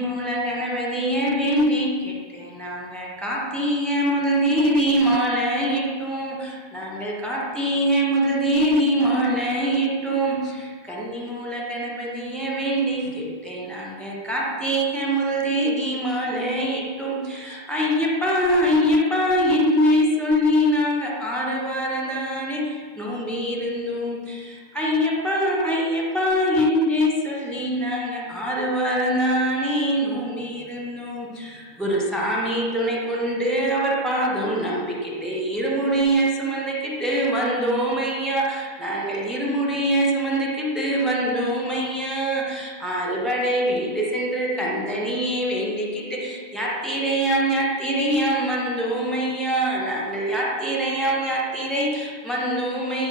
கன்னிமூல வேண்டி கேட்டு நாங்க கார்த்திகை முதல் தேதி மாலையிட்டோம். நாங்கள் கார்த்திகை குரு சாமி துணை கொண்டு அவர் பாதம் நம்பிக்கிட்டு இருமுடிய சுமந்துக்கிட்டு வந்தோம் ஐயா. நாங்கள் இருமுடிய சுமந்துக்கிட்டு வந்தோம் ஐயா. ஆறுபடை வீடு சென்று கந்தனியை வேண்டிக்கிட்டு யாத்திரையாம் யாத்திரையாம் வந்தோம் ஐயா. நாங்கள் யாத்திரையாம் யாத்திரை வந்தோம் ஐயா.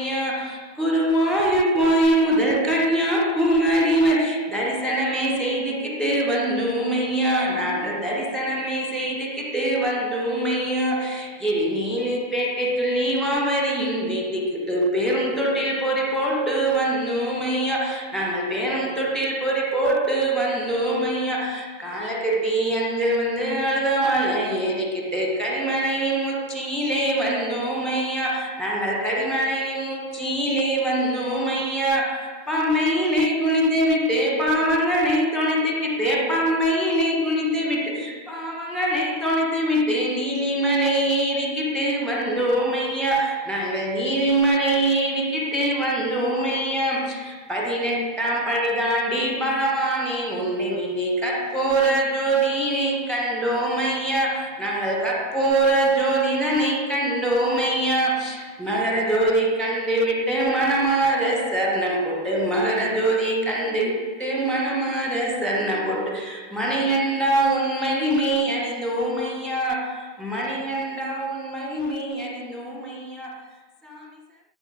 தரிசனமே செய்துக்கிட்டு வந்தோம் ஐயா. எரிநீலிப்பேட்டை துள்ளி மாமரியின் வேண்டிக்கிட்டு பேரும் தொட்டில் பொறி போட்டு வந்தோம் ஐயா. நாங்கள் பேரும் தொட்டில் பொறி போட்டு வந்தோம் ஐயா. காலகத்தி அஞ்சல் வந்து அழுத ஏறிக்கிட்டு கரிமலையின் உச்சியிலே வந்தோம் ஐயா. நாங்கள் கரிமலை கற்பூர ஜோதியினை கண்டோமையா? நாங்கள் கற்பூர ஜோதிதனை கண்டோமையா? மகர ஜோதி கண்டு விட்டு மனமார சரணம் போட்டு மகர ஜோதி கண்டு விட்டு மனமார சரணம் போட்டு மணிகண்டா